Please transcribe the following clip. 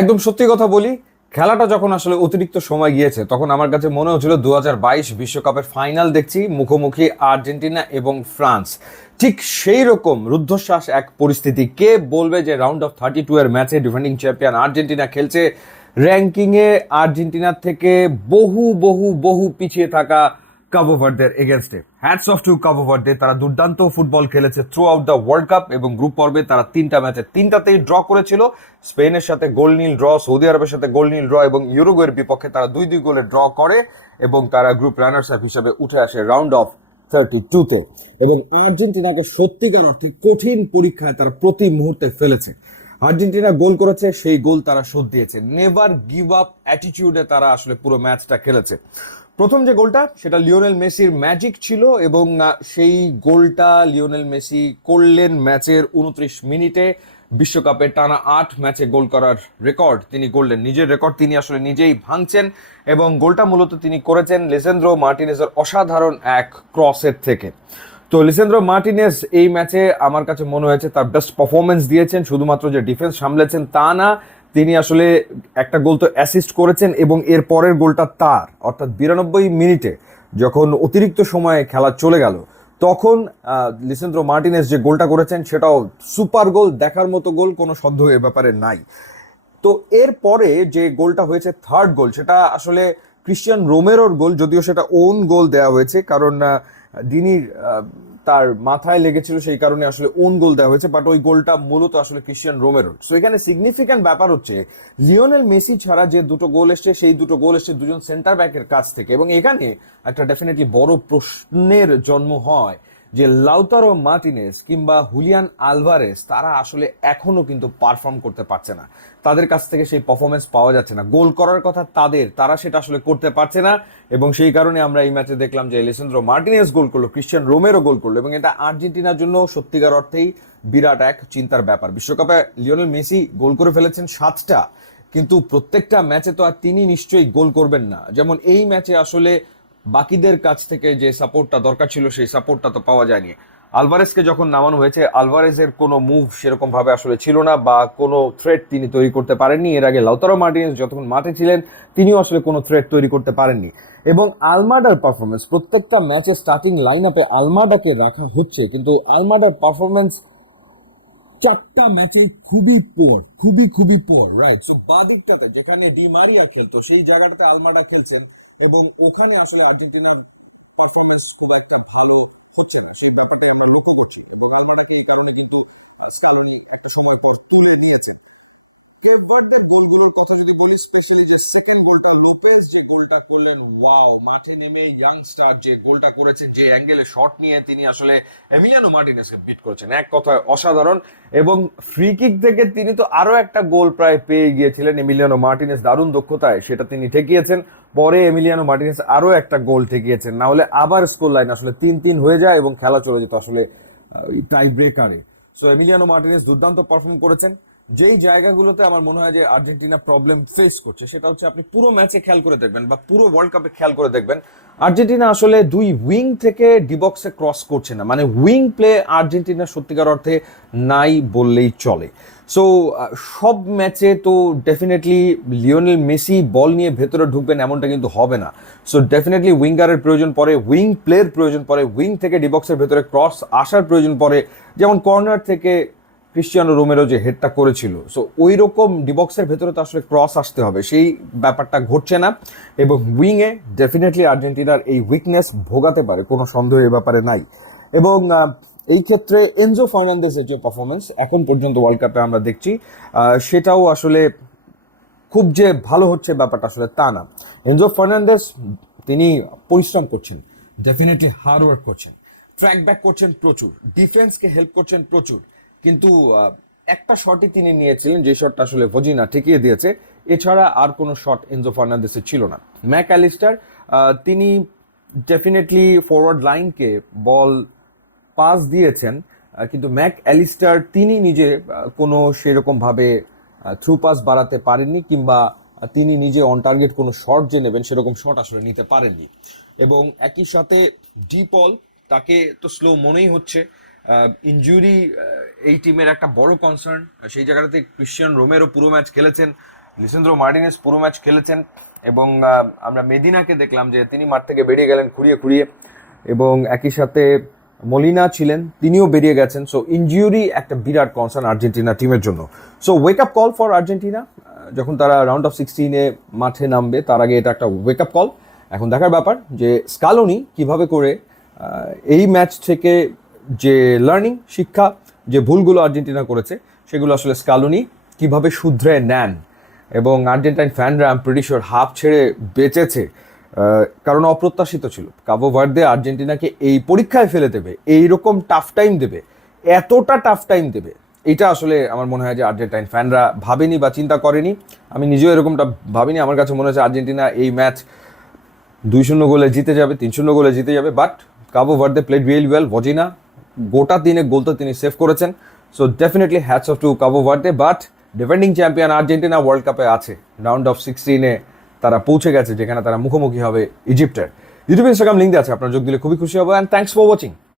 একদম সত্যি কথা বলি, খেলাটা যখন আসলে অতিরিক্ত সময় গিয়েছে তখন আমার কাছে মনে হচ্ছিল 2022 বিশ্বকাপের ফাইনাল দেখছি, মুখোমুখি আর্জেন্টিনা এবং ফ্রান্স। ঠিক সেই রকম রুদ্ধশ্বাস এক পরিস্থিতি। কে বলবে যে রাউন্ড অফ 32 এর ম্যাচে ডিফেন্ডিং চ্যাম্পিয়ন আর্জেন্টিনা খেলছে র্যাঙ্কিংয়ে আর্জেন্টিনার থেকে বহু বহু বহু পিছিয়ে থাকা কাবো ভার্দের এগেনস্টে। Hats off to Cabo Verde, তারা দুর্দান্ত ফুটবল খেলেছে through out the world cup এবং গ্রুপ পর্বে তারা তিনটা ম্যাচে তিনটাতেই ড্র করেছিল। স্পেনের সাথে গোল নীল ড্র, সৌদি আরবের সাথে গোল নীল ড্র এবং ইউরুগুয়ের বিপক্ষে তারা 2-2 গোলে ড্র করে এবং তারা গ্রুপ রানার্স আপ হিসেবে উঠে আসে রাউন্ড অফ 32-তে। এবং আর্জেন্টিনাকে সত্যিকার অর্থে কঠিন পরীক্ষায় তারা প্রতি মুহূর্তে ফেলেছে। আর্জেন্টিনা গোল করেছে, সেই গোল তারা শোধ দিয়েছে। নেভার গিভ আপ অ্যাটিটিউডে তারা আসলে পুরো ম্যাচটা খেলেছে। প্রথম যে গোলটা সেটা লিওনেল মেসির ম্যাজিক ছিল এবং সেই গোলটা লিওনেল মেসি করলেন ম্যাচের 29 মিনিটে। বিশ্বকাপে টানা 8 ম্যাচে গোল করার রেকর্ড তিনি গড়লেন, নিজের রেকর্ড তিনি আসলে নিজেই ভাঙছেন। এবং গোলটা মূলত তিনি করেছেন লিসেন্দ্রো মার্টিনেজের অসাধারণ এক ক্রসের থেকে। তো লিসেন্দ্রো মার্টিনেজ এই ম্যাচে আমার কাছে মনে হয়েছে তার বেস্ট পারফরমেন্স দিয়েছেন। শুধুমাত্র যে ডিফেন্স সামলেছেন তা না, তিনি আসলে একটা গোল তো অ্যাসিস্ট করেছেন এবং এর পরের গোলটা তার, অর্থাৎ 92 মিনিটে যখন অতিরিক্ত সময়ে খেলা চলে গেল তখন লিসেন্দ্রো মার্টিনেজ যে গোলটা করেছেন সেটাও সুপার গোল, দেখার মতো গোল, কোনো সন্দেহ এ ব্যাপারে নাই। তো এর পরে যে গোলটা হয়েছে থার্ড গোল, সেটা আসলে ক্রিশ্চিয়ান রোমেরোর গোল, যদিও সেটা ওন গোল দেওয়া হয়েছে কারণ ডিনির তার মাথায় লেগেছিল, সেই কারণে আসলে ওন গোল দেওয়া হয়েছে, বাট ওই গোলটা মূলত আসলে ক্রিশ্চিয়ান রোমেরোর। সো এখানে সিগনিফিক্যান্ট ব্যাপার হচ্ছে লিওনেল মেসি ছাড়া যে দুটো গোল এসছে সেই দুটো গোল এসছে দুজন সেন্টার ব্যাকের কাছ থেকে। এবং এখানে একটা ডেফিনেটলি বড় প্রশ্নের জন্ম হয় যে লাউতারো মার্টিনেজ কিংবা হুলিয়ান আলভারেস তারা আসলে এখনো কিন্তু পারফর্ম করতে পারছে না, তাদের কাছ থেকে সেই পারফরমেন্স পাওয়া যাচ্ছে না। গোল করার কথা তাদের, তারা সেটা আসলে করতে পারছে না এবং সেই কারণে আমরা এই ম্যাচে দেখলাম যে লিসেন্দ্রো মার্টিনেজ গোল করলো, ক্রিশ্চিয়ান রোমেরো গোল করলো এবং এটা আর্জেন্টিনার জন্য সত্যিকার অর্থেই বিরাট এক চিন্তার ব্যাপার। বিশ্বকাপে লিওনেল মেসি গোল করে ফেলেছেন 7টা, কিন্তু প্রত্যেকটা ম্যাচে তো আর তিনি নিশ্চয়ই গোল করবেন না। যেমন এই ম্যাচে আসলে বাকিদের কাছ থেকে যে সাপোর্টটা দরকার ছিল সেই সাপোর্টটা তো পাওয়া যায়নি। আলভারেজকে যখন নামানো হয়েছে, আলভারেজের কোনো মুভ সেরকম ভাবে আসলে ছিল না বা কোনো থ্রেট তিনি তৈরি করতে পারেননি। এর আগে লাউতারো মার্টিনেজ যতক্ষণ মাঠে ছিলেন তিনিও আসলে কোনো থ্রেট তৈরি করতে পারেননি। এবং আলমাডার পারফরমেন্স, প্রত্যেকটা ম্যাচে স্টার্টিং লাইন আপে আলমাডাকে রাখা হচ্ছে, কিন্তু আলমাডার পারফরমেন্স 4টা ম্যাচে খুবই পোর, খুবই খুবই পোর, রাইট? সো বাদিকটাতে যেখানে ডি মারিয়া খেলতো সেই জায়গাটাতে আলমাডা খেলছেন এবং ওখানে আসলে আর্জেন্টিনার পারফরমেন্স খুব একটা ভালো হচ্ছে না, সেই ব্যাপারটা আমরা লক্ষ্য করছি এবং আলমাডাকে এই কারণে কিন্তু স্কালোনি একটা সময় পর তুলে নিয়েছেন। এবার গোলগুলোর কথা যদি বলি, স্পেশালি যে সেকেন্ড গোলটা, লোপেজ যে গোলটা করলেন, ওয়াও! মাঠে নেমে ইয়াংস্টার যে গোলটা করেছেন, যে অ্যাঙ্গেলে শট নিয়ে তিনি আসলে এমিলিয়ানো মার্টিনেজকে বিট করেছেন, এক কথায় অসাধারণ। এবং ফ্রি কিক থেকে তিনি তো আরো একটা গোল প্রায় পেয়ে গিয়েছিলেন এমিলিয়ানো মার্টিনেজ, দারুণ দক্ষতায় সেটা তিনি ঠেকিয়েছেন। পরে এমিলিয়ানো মার্টিনেজ আরো একটা গোল ঠেকিয়েছেন, না হলে আবার স্কোর লাইন আসলে 3-3 হয়ে যায় এবং খেলা চলে যেত আসলে টাই ব্রেকারে। সো এমিলিয়ানো মার্টিনেজ দুর্দান্ত পারফর্ম করেছেন। যেই জায়গাগুলোতে আমার মনে হয় যে আর্জেন্টিনা প্রবলেম ফেস করছে সেটা হচ্ছে, আপনি পুরো ম্যাচে খেয়াল করে দেখবেন বা পুরো ওয়ার্ল্ড কাপে খেয়াল করে দেখবেন, আর্জেন্টিনা আসলে দুই উইং থেকে ডিবক্সে ক্রস করছে না। মানে উইং প্লে আর্জেন্টিনা সত্যিকার অর্থে নাই বললেই চলে। সো সব ম্যাচে তো ডেফিনেটলি লিওনেল মেসি বল নিয়ে ভেতরে ঢুকবেন এমনটা কিন্তু হবে না। সো ডেফিনেটলি উইঙ্গারের প্রয়োজন পড়ে, উইং প্লের প্রয়োজন পড়ে, উইং থেকে ডিবক্সের ভেতরে ক্রস আসার প্রয়োজন পড়ে, যেমন কর্নার থেকে ক্রিশ্চিয়ানো রোমেরো যে হেডটা করেছিল। সো ওই রকম ডিবক্সের ভেতরে তো আসলে ক্রস আসতে হবে, সেই ব্যাপারটা ঘটছে না এবং উইংয়ে ডেফিনেটলি আর্জেন্টিনার এই উইকনেস ভোগাতে পারে, কোনো সন্দেহ এ ব্যাপারে নাই। এবং এই ক্ষেত্রে এনজো ফার্নান্দেজের যে পারফরমেন্স এখন পর্যন্ত ওয়ার্ল্ড কাপে আমরা দেখছি, সেটাও আসলে খুব যে ভালো হচ্ছে ব্যাপারটা আসলে তা না। এনজো ফার্নান্দেজ তিনি পরিশ্রম করছেন, ডেফিনেটলি হার্ড ওয়ার্ক করছেন, ট্র্যাক ব্যাক করছেন প্রচুর, ডিফেন্সকে হেল্প করছেন প্রচুর, কিন্তু একটা শটই তিনি নিয়েছিলেন যে শটটা আসলে ভজিনা ঠেকিয়ে দিয়েছে, এছাড়া আর কোনো শট এনজো ফার্নান্দেসের ছিল না। ম্যাক অ্যালিস্টার তিনি ডেফিনেটলি ফরওয়ার্ড লাইনকে বল পাস দিয়েছেন, কিন্তু ম্যাক অ্যালিস্টার তিনি নিজে কোনো সেরকম ভাবে থ্রু পাস বাড়াতে পারেননি কিংবা তিনি নিজে অন টার্গেট কোনো শট যে নেবেন সেরকম শট আসলে নিতে পারেননি। এবং একই সাথে ডি পল, তাকে তো স্লো মনেই হচ্ছে, ইনজুরি এই টিমের একটা বড় কনসার্ন। সেই জায়গাটাতে ক্রিশ্চিয়ান রোমেরো পুরো ম্যাচ খেলেছেন, লিসেন্দ্রো মার্টিনেজ পুরো ম্যাচ খেলেছেন, এবং আমরা মেদিনাকে দেখলাম যে তিনি মাঠ থেকে বেরিয়ে গেলেন খুঁড়িয়ে খুঁড়িয়ে, এবং একই সাথে মলিনা ছিলেন, তিনিও বেরিয়ে গেছেন। সো ইনজুরি একটা বিরাট কনসার্ন আর্জেন্টিনা টিমের জন্য। So wake up call for Argentina, যখন তারা রাউন্ড অফ 16-এ মাঠে নামবে তার আগে এটা একটা ওয়েক আপ কল। এখন দেখার ব্যাপার যে স্কালোনি কিভাবে করে এই ম্যাচ থেকে যে লার্নিং, শিক্ষা, যে ভুলগুলো আর্জেন্টিনা করেছে সেগুলো আসলে স্কালোনি কিভাবে শুধরে নেন। এবং আর্জেন্টাইন ফ্যানরা আই এম প্রিটি শিওর হাফ ছেড়ে বেঁচেছে, কারণ অপ্রত্যাশিত ছিল কাবো ভার্দে আর্জেন্টিনাকে এই পরীক্ষায় ফেলে দেবে, এইরকম টাফ টাইম দেবে, এতটা টাফ টাইম দেবে, এটা আসলে আমার মনে হয় যে আর্জেন্টাইন ফ্যানরা ভাবেনি বা চিন্তা করেনি। আমি নিজেও এরকমটা ভাবিনি। আমার কাছে মনে হচ্ছে আর্জেন্টিনা এই ম্যাচ 2-0 গোলে জিতে যাবে, 3-0 গোলে জিতে যাবে। But Cabo Verde played really well. Vozinha গোটা 3 গোল তো তিনি সেভ করেছেন। So definitely hats off to Cabo Verde. But defending champion Argentina world কাপে আছে, রাউন্ড অফ 16-এ তারা পৌঁছে গেছে, যেখানে তারা মুখোমুখি হবে ইজিপ্টের। ইউটিউব ইনস্টাগ্রাম লিঙ্ক দিয়ে আছে, আপনার যোগ দিলে খুবই খুশি হবো। And thanks for watching.